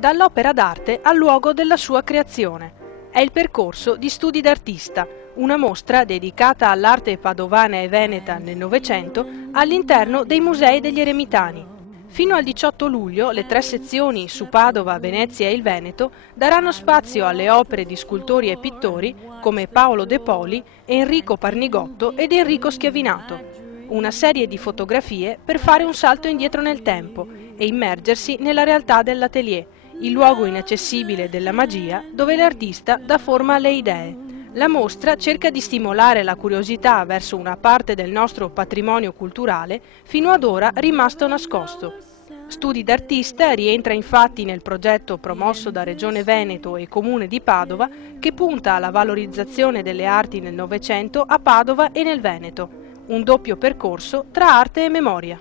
dall'opera d'arte al luogo della sua creazione. È il percorso di Studi d'artista, una mostra dedicata all'arte padovana e veneta nel Novecento all'interno dei Musei degli Eremitani. Fino al 18 luglio le 3 sezioni su Padova, Venezia e il Veneto daranno spazio alle opere di scultori e pittori come Paolo De Poli, Enrico Parnigotto ed Enrico Schiavinato. Una serie di fotografie per fare un salto indietro nel tempo e immergersi nella realtà dell'atelier, il luogo inaccessibile della magia dove l'artista dà forma alle idee. La mostra cerca di stimolare la curiosità verso una parte del nostro patrimonio culturale fino ad ora rimasto nascosto. Studi d'artista rientra infatti nel progetto promosso da Regione Veneto e Comune di Padova che punta alla valorizzazione delle arti nel Novecento a Padova e nel Veneto. Un doppio percorso tra arte e memoria.